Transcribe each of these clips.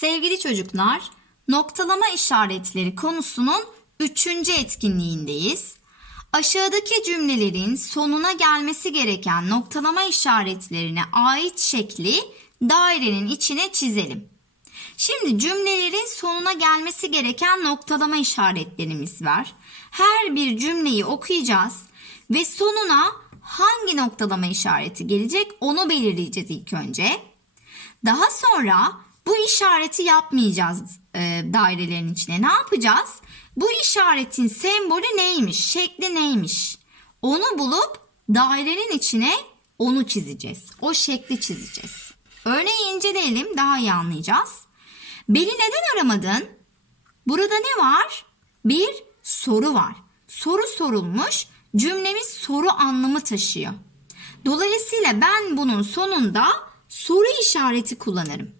Sevgili çocuklar, noktalama işaretleri konusunun üçüncü etkinliğindeyiz. Aşağıdaki cümlelerin sonuna gelmesi gereken noktalama işaretlerine ait şekli dairenin içine çizelim. Şimdi cümlelerin sonuna gelmesi gereken noktalama işaretlerimiz var. Her bir cümleyi okuyacağız ve sonuna hangi noktalama işareti gelecek onu belirleyeceğiz ilk önce. Daha sonra bu işareti yapmayacağız e, dairelerin içine. Ne yapacağız? Bu işaretin sembolü neymiş? Şekli neymiş? Onu bulup dairenin içine onu çizeceğiz. O şekli çizeceğiz. Örneği inceleyelim daha iyi anlayacağız. Beni neden aramadın? Burada ne var? Bir soru var. Soru sorulmuş, cümlemiz soru anlamı taşıyor. Dolayısıyla ben bunun sonunda soru işareti kullanırım.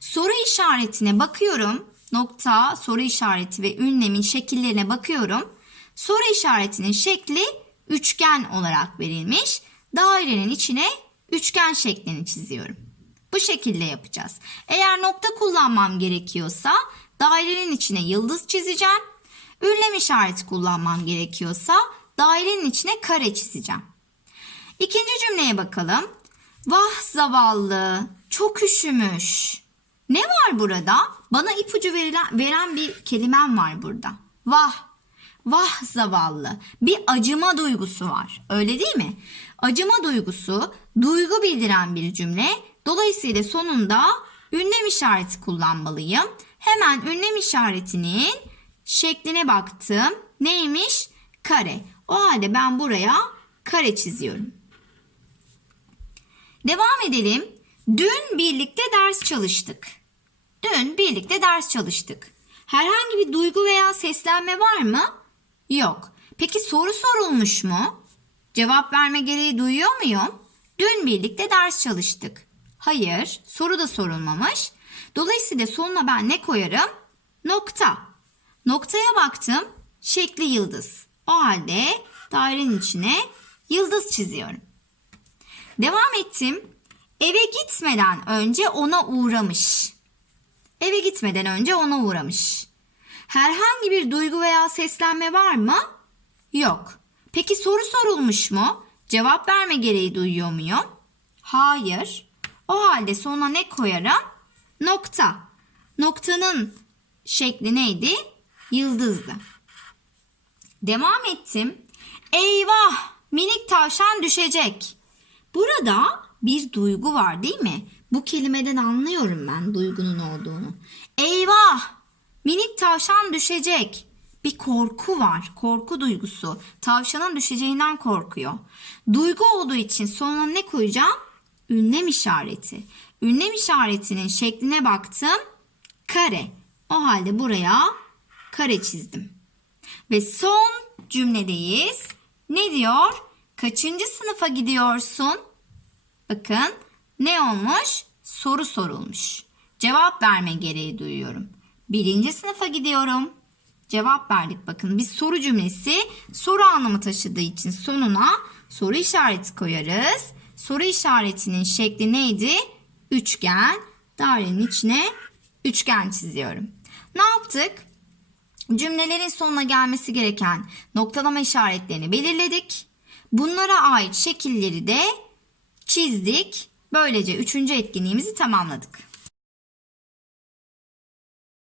Soru işaretine bakıyorum. Nokta, soru işareti ve ünlemin şekillerine bakıyorum. Soru işaretinin şekli üçgen olarak verilmiş. Dairenin içine üçgen şeklini çiziyorum. Bu şekilde yapacağız. Eğer nokta kullanmam gerekiyorsa dairenin içine yıldız çizeceğim. Ünlem işareti kullanmam gerekiyorsa dairenin içine kare çizeceğim. İkinci cümleye bakalım. Vah zavallı, çok üşümüş. Ne var burada? Bana ipucu verilen, veren bir kelimem var burada. Vah, vah zavallı. Bir acıma duygusu var. Öyle değil mi? Acıma duygusu, duygu bildiren bir cümle. Dolayısıyla sonunda ünlem işareti kullanmalıyım. Hemen ünlem işaretinin şekline baktım. Neymiş? Kare. O halde ben buraya kare çiziyorum. Devam edelim. Dün birlikte ders çalıştık. Dün birlikte ders çalıştık. Herhangi bir duygu veya seslenme var mı? Yok. Peki soru sorulmuş mu? Cevap verme gereği duyuyor muyum? Dün birlikte ders çalıştık. Hayır, soru da sorulmamış. Dolayısıyla sonuna ben ne koyarım? Nokta. Noktaya baktım, şekli yıldız. O halde dairenin içine yıldız çiziyorum. Devam ettim. Eve gitmeden önce ona uğramış. Eve gitmeden önce ona uğramış. Herhangi bir duygu veya seslenme var mı? Yok. Peki soru sorulmuş mu? Cevap verme gereği duyuyor muyum? Hayır. O halde sonuna ne koyarım? Nokta. Noktanın şekli neydi? Yıldızdı. Devam ettim. Eyvah! Minik tavşan düşecek. Burada bir duygu var değil mi? Bu kelimeden anlıyorum ben duygunun olduğunu. Eyvah! Minik tavşan düşecek. Bir korku var. Korku duygusu. Tavşanın düşeceğinden korkuyor. Duygu olduğu için sonuna ne koyacağım? Ünlem işareti. Ünlem işaretinin şekline baktım. Kare. O halde buraya kare çizdim. Ve son cümledeyiz. Ne diyor? Kaçıncı sınıfa gidiyorsun? Bakın ne olmuş? Soru sorulmuş. Cevap verme gereği duyuyorum. Birinci sınıfa gidiyorum. Cevap verdik bakın. Biz soru cümlesi soru anlamı taşıdığı için sonuna soru işareti koyarız. Soru işaretinin şekli neydi? Üçgen. Dairenin içine üçgen çiziyorum. Ne yaptık? Cümlelerin sonuna gelmesi gereken noktalama işaretlerini belirledik. Bunlara ait şekilleri de çizdik. Böylece üçüncü etkinliğimizi tamamladık.